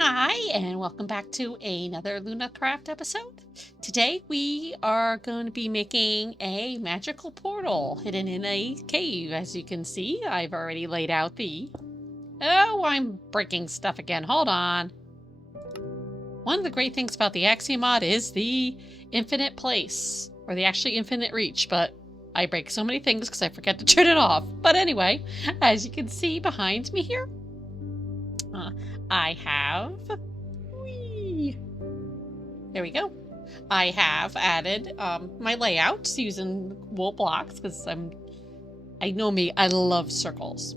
Hi, and welcome back to another Luna Craft episode. Today we are going to be making a magical portal hidden in a cave. As you can see, I've already laid out the... Oh, I'm breaking stuff again. Hold on. One of the great things about the Axiomod is the infinite place, or the actually infinite reach, but I break so many things because I forget to turn it off. But anyway, as you can see behind me here, I have... Whee! There we go. I have added my layouts using wool blocks because I know me, I love circles.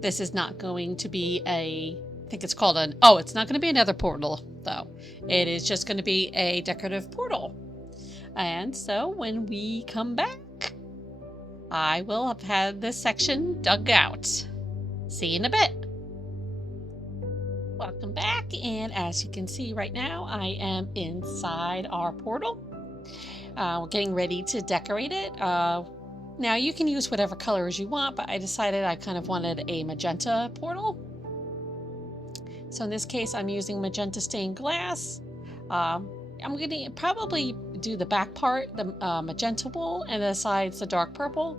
This is not going to be I think it's called it's not going to be another portal though. It is just going to be a decorative portal. And so when we come back, I will have had this section dug out. See you in a bit. Welcome back, and as you can see right now, I am inside our portal. We're getting ready to decorate it. Now you can use whatever colors you want, but I decided I kind of wanted a magenta portal. So in this case, I'm using magenta stained glass. I'm going to probably do the back part, the magenta wool, and the sides, the dark purple.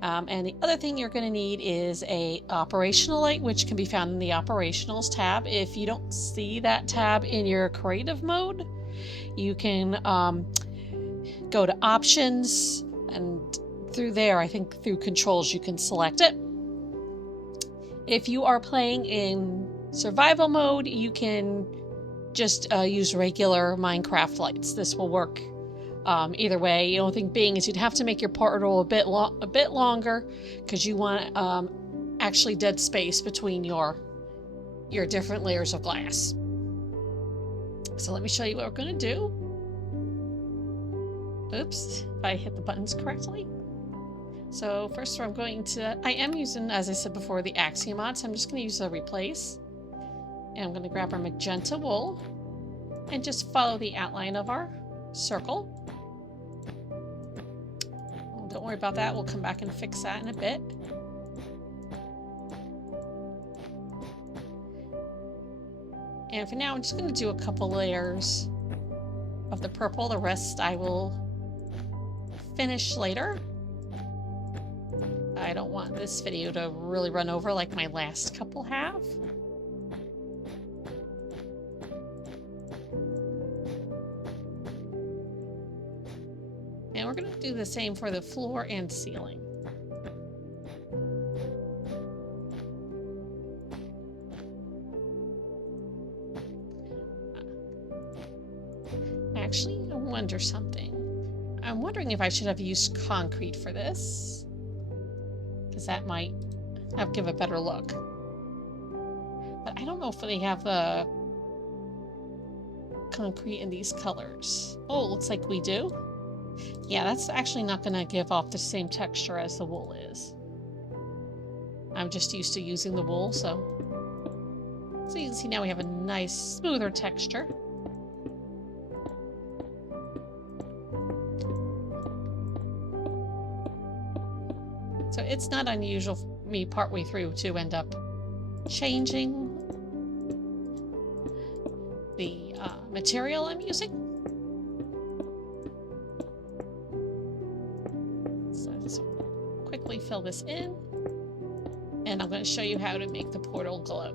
And the other thing you're going to need is a operational light, which can be found in the operationals tab. If you don't see that tab in your creative mode, you can go to options, and through there, I think through controls, you can select it. If you are playing in survival mode, you can just use regular Minecraft lights. This will work either way. The only thing being is you'd have to make your portal a bit longer because you want actually dead space between your different layers of glass. So let me show you what we're going to do. Oops, if I hit the buttons correctly. So first I'm going to, I am using, as I said before, the Axiomod, so I'm just going to use the replace. And I'm going to grab our magenta wool and just follow the outline of our circle. Don't worry about that, we'll come back and fix that in a bit. And for now, I'm just going to do a couple layers of the purple. The rest I will finish later. I don't want this video to really run over like my last couple have. And we're going to do the same for the floor and ceiling. Actually, I wonder something. I'm wondering if I should have used concrete for this, because that might give a better look. But I don't know if they have the concrete in these colors. Oh, it looks like we do. Yeah, that's actually not going to give off the same texture as the wool is. I'm just used to using the wool, so you can see now we have a nice, smoother texture. So it's not unusual for me partway through to end up changing the material I'm using. So let's quickly fill this in, and I'm going to show you how to make the portal glow.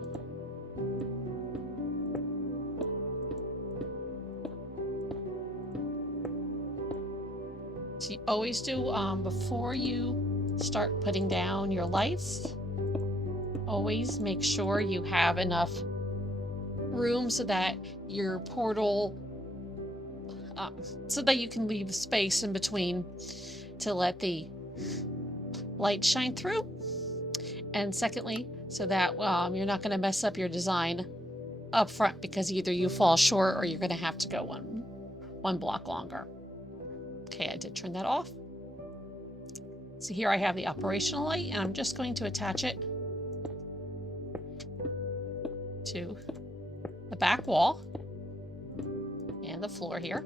So you always do, before you start putting down your lights, always make sure you have enough room so that your portal, so that you can leave space in between to let the light shine through. And secondly, so that you're not going to mess up your design up front, because either you fall short or you're going to have to go one block longer. Okay, I did turn that off. So here I have the operational light, and I'm just going to attach it to the back wall and the floor here.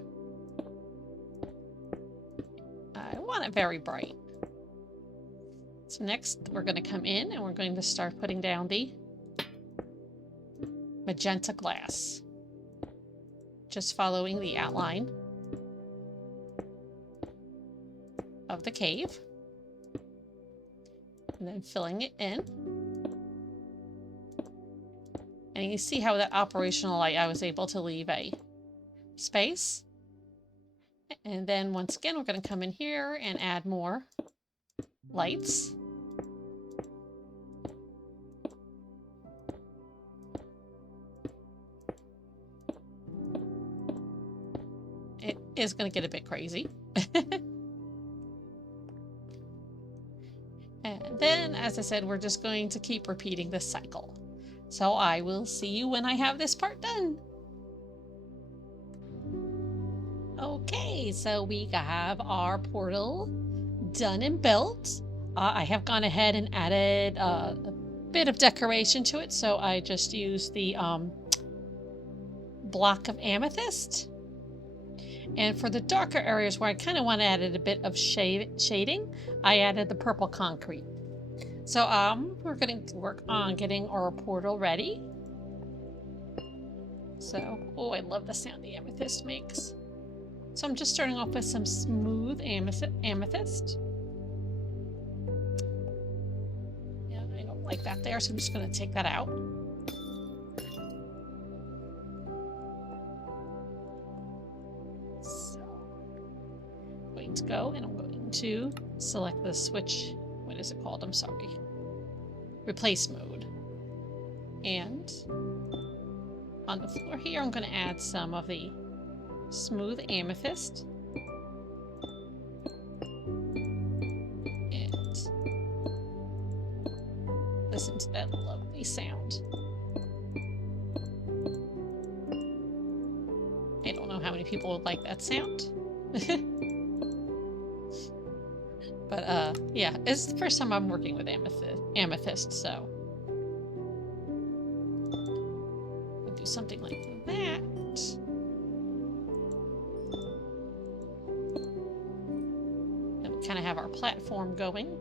I want it very bright. So next we're going to come in and we're going to start putting down the magenta glass. Just following the outline of the cave. And then filling it in. And you see how that operational light, I was able to leave a space. And then once again, we're going to come in here and add more lights. It is going to get a bit crazy. And then, as I said, we're just going to keep repeating this cycle. So I will see you when I have this part done. Okay, so we have our portal done and built. I have gone ahead and added a bit of decoration to it, so I just used the block of amethyst. And for the darker areas where I kind of want to add a bit of shading, I added the purple concrete. So we're going to work on getting our portal ready. So, oh, I love the sound the amethyst makes. So I'm just starting off with some smooth amethyst. Yeah, I don't like that there, so I'm just going to take that out. To go, and I'm going to select the switch. What is it called? I'm sorry. Replace mode. And on the floor here, I'm going to add some of the smooth amethyst. And listen to that lovely sound. I don't know how many people would like that sound. But yeah, it's the first time I'm working with amethyst, so we'll do something like that. And we kind of have our platform going.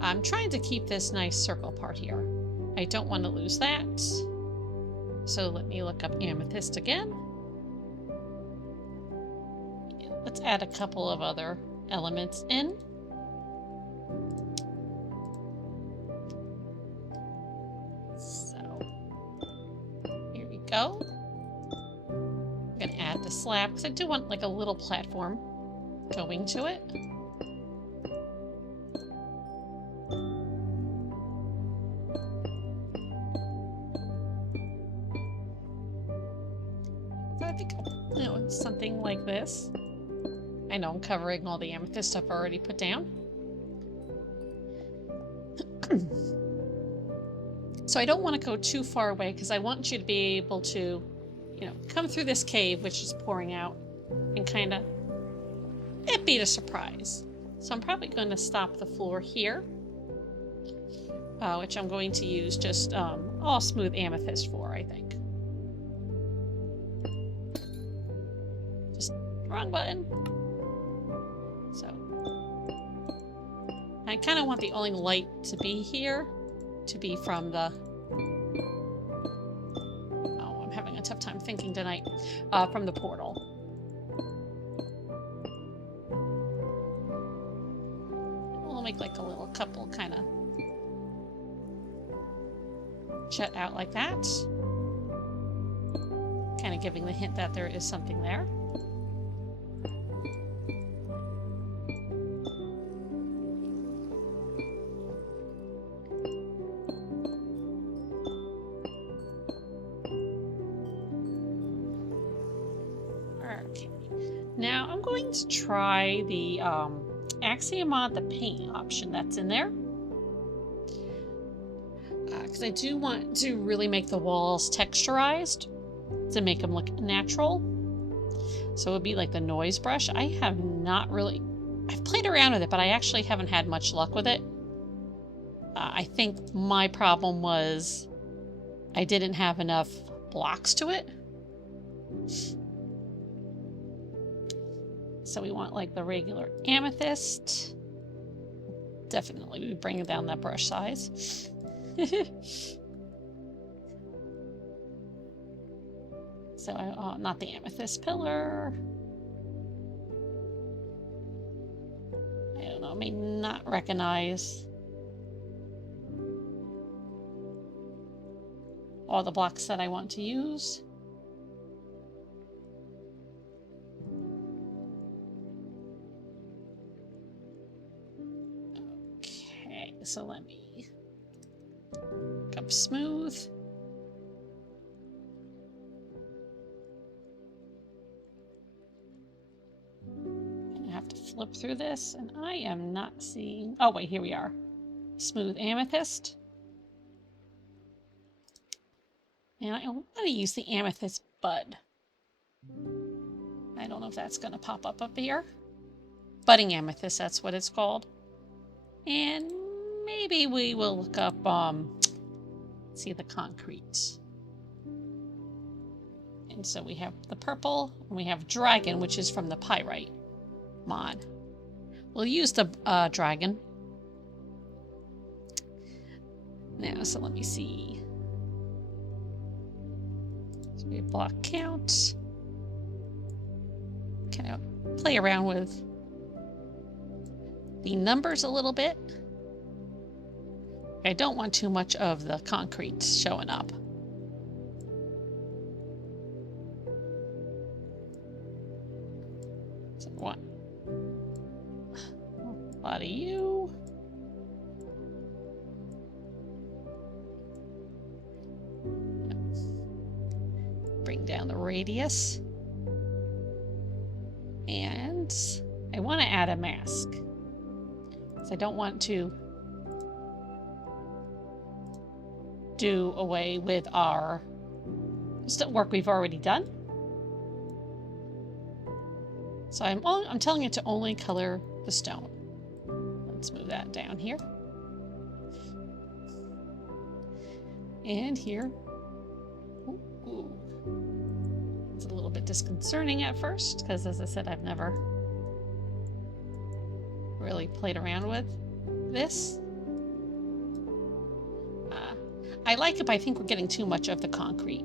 I'm trying to keep this nice circle part here. I don't want to lose that. So let me look up amethyst again. Let's add a couple of other elements in. So here we go. I'm going to add the slab because I do want like a little platform going to it. So I think, you know, something like this. I know I'm covering all the amethyst I've already put down. So I don't want to go too far away because I want you to be able to, you know, come through this cave, which is pouring out, and kind of it be a surprise. So I'm probably going to stop the floor here, which I'm going to use just all smooth amethyst for, I think. Just wrong button. So I kind of want the only light to be here to be from the, oh, I'm having a tough time thinking tonight, from the portal. We'll make like a little couple kind of jut out like that, kind of giving the hint that there is something there. Now I'm going to try the Axiomod, the paint option that's in there. Because I do want to really make the walls texturized to make them look natural. So it would be like the noise brush. I have not really, I've played around with it, but I actually haven't had much luck with it. I think my problem was I didn't have enough blocks to it. So we want like the regular amethyst. Definitely we bring down that brush size. So, not the amethyst pillar. I don't know, I may not recognize all the blocks that I want to use. Okay, so let me look up smooth. I have to flip through this, and I am not seeing. Oh, wait, here we are. Smooth amethyst. And I want to use the amethyst bud. I don't know if that's going to pop up here. Budding amethyst, that's what it's called. And maybe we will look up, see the concrete. And so we have the purple, and we have dragon, which is from the pyrite mod. We'll use the dragon. Now, so let me see. So we have block count. Kind of play around with the numbers a little bit. I don't want too much of the concrete showing up. So what? A lot of you. Bring down the radius. And I want to add a mask. So I don't want to do away with our work we've already done. So I'm telling it to only color the stone. Let's move that down here. And here. Ooh. It's a little bit disconcerting at first, because as I said, I've never really played around with this. I like it, but I think we're getting too much of the concrete.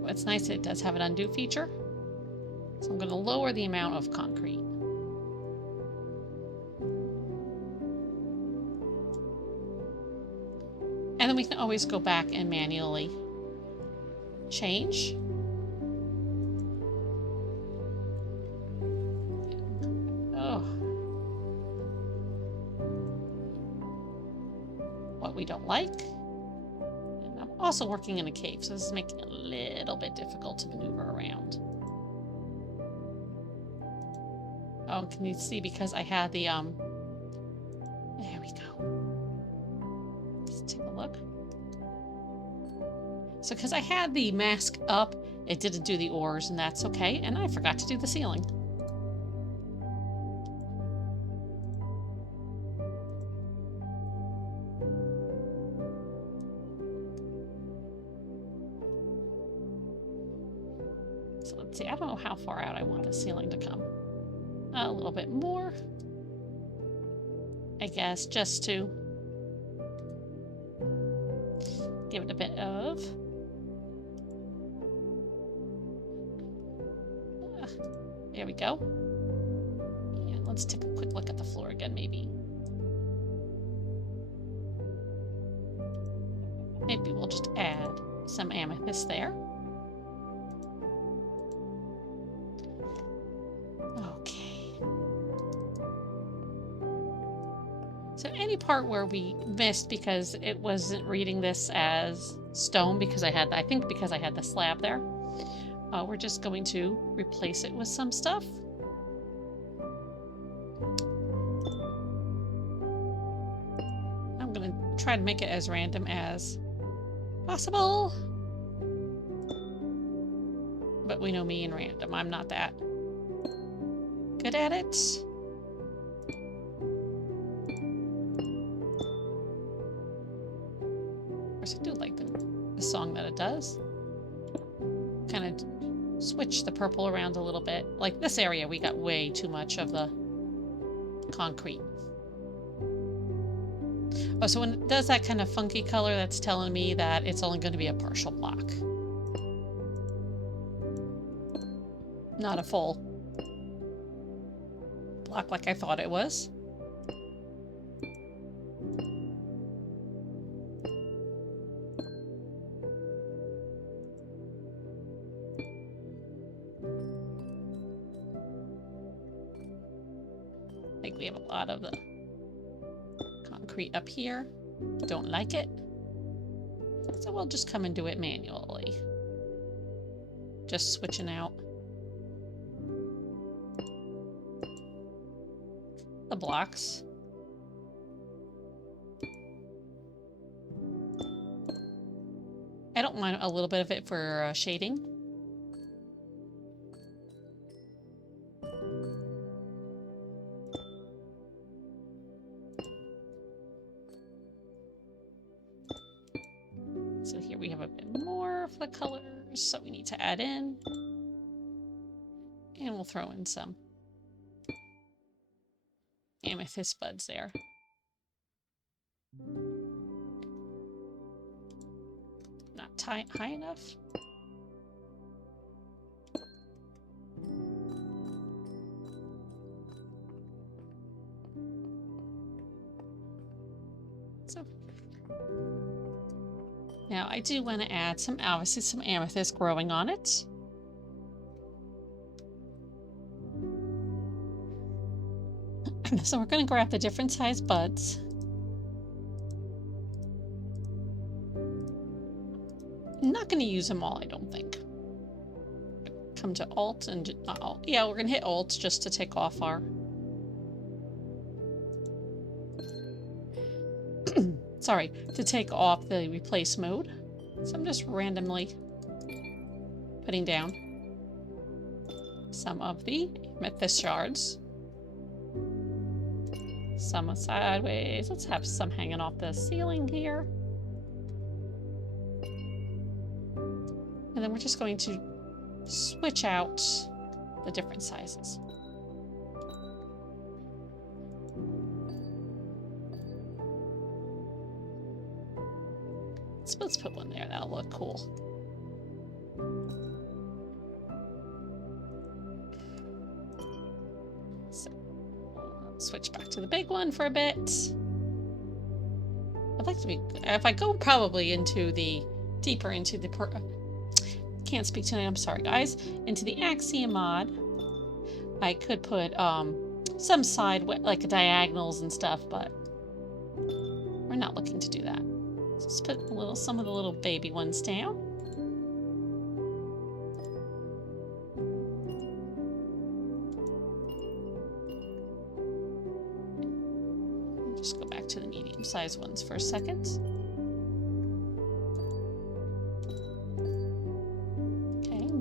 What's nice, it does have an undo feature. So I'm going to lower the amount of concrete. And then we can always go back and manually change. Oh. What we don't like. And I'm also working in a cave, so this is making it a little bit difficult to maneuver around. Oh, can you see, because I had the, there we go. Let's take a look. So because I had the mask up, it didn't do the ores, and that's okay. And I forgot to do the ceiling. So let's see, I don't know how far out I want the ceiling to come. A little bit more, I guess, just to give it a bit of there we go. Yeah, let's take a quick look at the floor again, maybe. Maybe we'll just add some amethyst there. So any part where we missed because it wasn't reading this as stone because I think because I had the slab there, we're just going to replace it with some stuff. I'm going to try to make it as random as possible. But we know me and random. I'm not that good at it. I do like the song that it does. Kind of switch the purple around a little bit. Like this area, we got way too much of the concrete. Oh, so when it does that kind of funky color, that's telling me that it's only going to be a partial block. Not a full block like I thought it was. I think we have a lot of the concrete up here. Don't like it. So we'll just come and do it manually. Just switching out the blocks. I don't mind a little bit of it for shading. So here we have a bit more of the colors, so we need to add in. And we'll throw in some amethyst buds there. Not high enough. So now I do want to add some, obviously, some amethyst growing on it. So we're going to grab the different size buds. I'm not going to use them all, I don't think. Come to Alt and not Alt. Yeah, we're going to hit Alt just to take off our sorry, to take off the replace mode. So I'm just randomly putting down some of the amethyst shards. Some sideways. Let's have some hanging off the ceiling here. And then we're just going to switch out the different sizes. So let's put one there. That'll look cool. So switch back to the big one for a bit. I'd like to be, if I go probably into the deeper into the can't speak tonight, I'm sorry guys, into the axiom mod, I could put some side like diagonals and stuff, but we're not looking to do that. So let's put some of the little baby ones down. Just go back to the medium-sized ones for a second.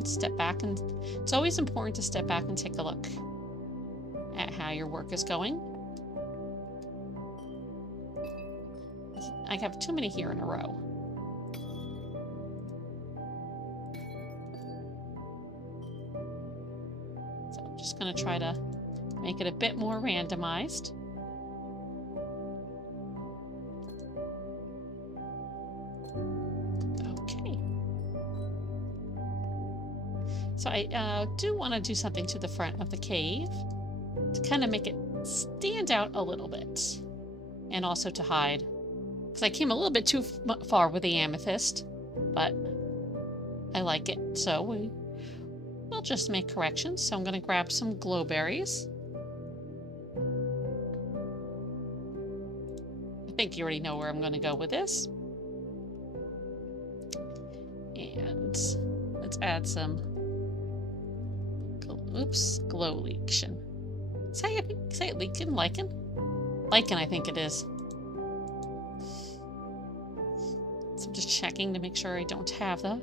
Step back, and it's always important to step back and take a look at how your work is going. I have too many here in a row. So I'm just going to try to make it a bit more randomized. So I do want to do something to the front of the cave to kind of make it stand out a little bit, and also to hide, because I came a little bit too far with the amethyst, but I like it, so we'll just make corrections. So I'm going to grab some glowberries. I think you already know where I'm going to go with this. And let's add some glow leaction. Say it lichen? Lichen? Lichen, I think it is. So I'm just checking to make sure I don't have the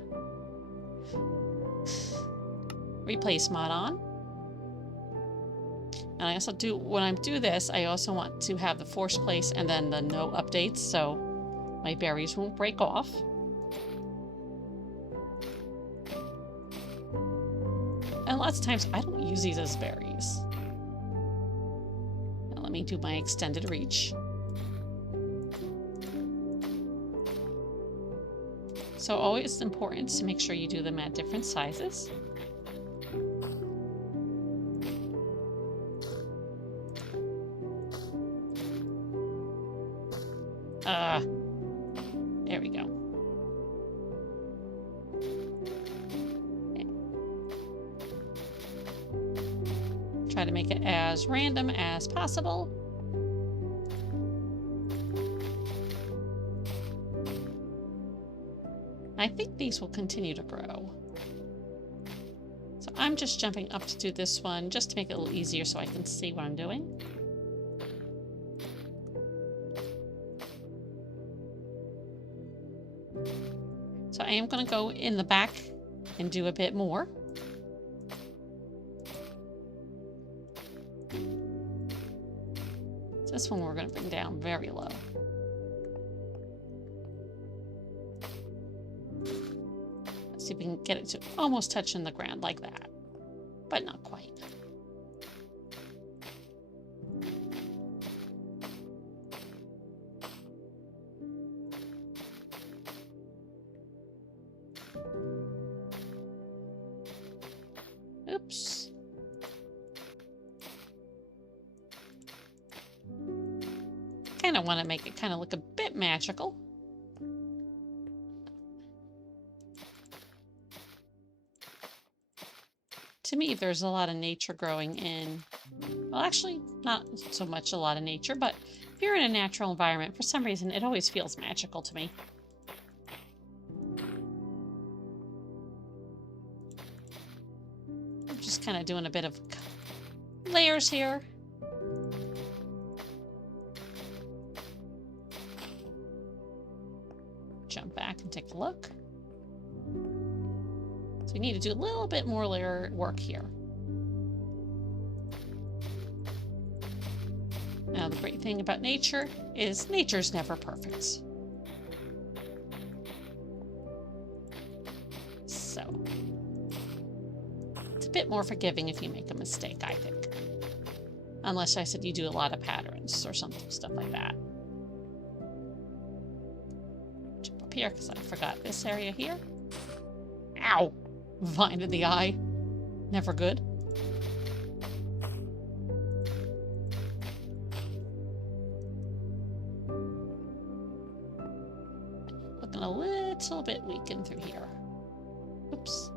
replace mod on. And I also do, when I do this, I also want to have the force place and then the no updates, so my berries won't break off. And lots of times I don't use these as berries. Now let me do my extended reach. So always important to make sure you do them at different sizes. There we go. Try to make it as random as possible. I think these will continue to grow. So I'm just jumping up to do this one just to make it a little easier so I can see what I'm doing. So I am going to go in the back and do a bit more. So this one we're going to bring down very low. Let's see if we can get it to almost touching the ground like that, but not quite. Oops. Kind of want to make it kind of look a bit magical. To me, there's a lot of nature growing in, well, actually, not so much a lot of nature, but if you're in a natural environment, for some reason, it always feels magical to me. I'm just kind of doing a bit of layers here. Jump back and take a look. So we need to do a little bit more layer work here. Now, the great thing about nature is nature's never perfect. So it's a bit more forgiving if you make a mistake, I think. Unless I said you do a lot of patterns or something, stuff like that. Jump up here because I forgot this area here. Ow! Vine in the eye. Never good. Looking a little bit weakened through here. Oops.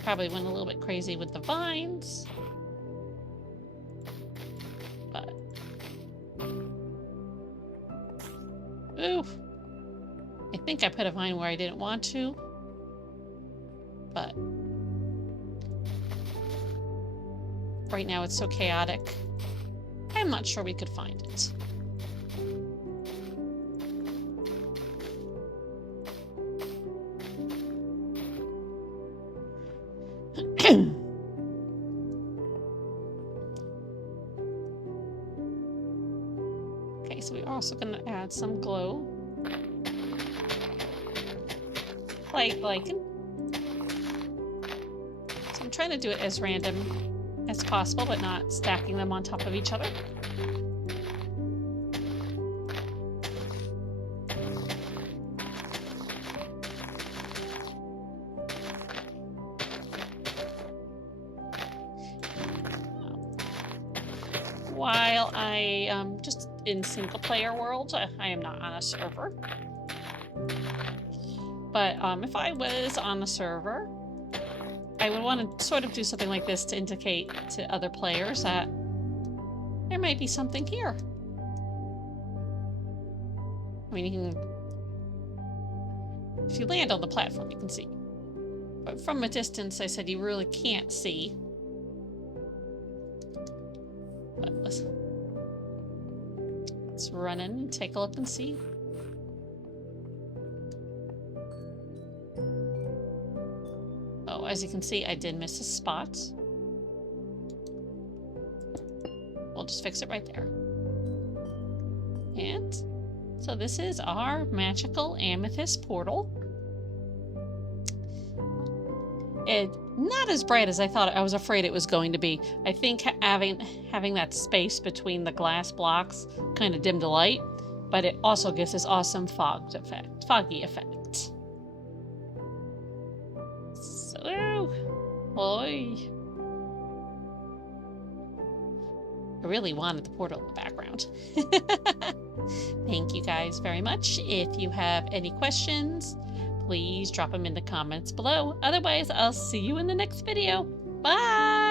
Probably went a little bit crazy with the vines. But... oof. I think I put a vine where I didn't want to, but right now it's so chaotic. I'm not sure we could find it. Okay, so we're also going to add some glow. Like, so I'm trying to do it as random as possible, but not stacking them on top of each other. While I am just in single player world, I am not on a server. But if I was on a server, I would want to sort of do something like this to indicate to other players that there might be something here. I mean, you can, if you land on the platform, you can see. But from a distance, I said you really can't see. But let's run in and take a look and see. Oh, as you can see, I did miss a spot. We'll just fix it right there. And so this is our magical Amethyst Portal. It's not as bright as I thought. I was afraid it was going to be. I think having that space between the glass blocks kind of dimmed the light. but it also gives this awesome foggy effect. So, boy. I really wanted the portal in the background. Thank you guys very much. If you have any questions, please drop them in the comments below. Otherwise, I'll see you in the next video. Bye!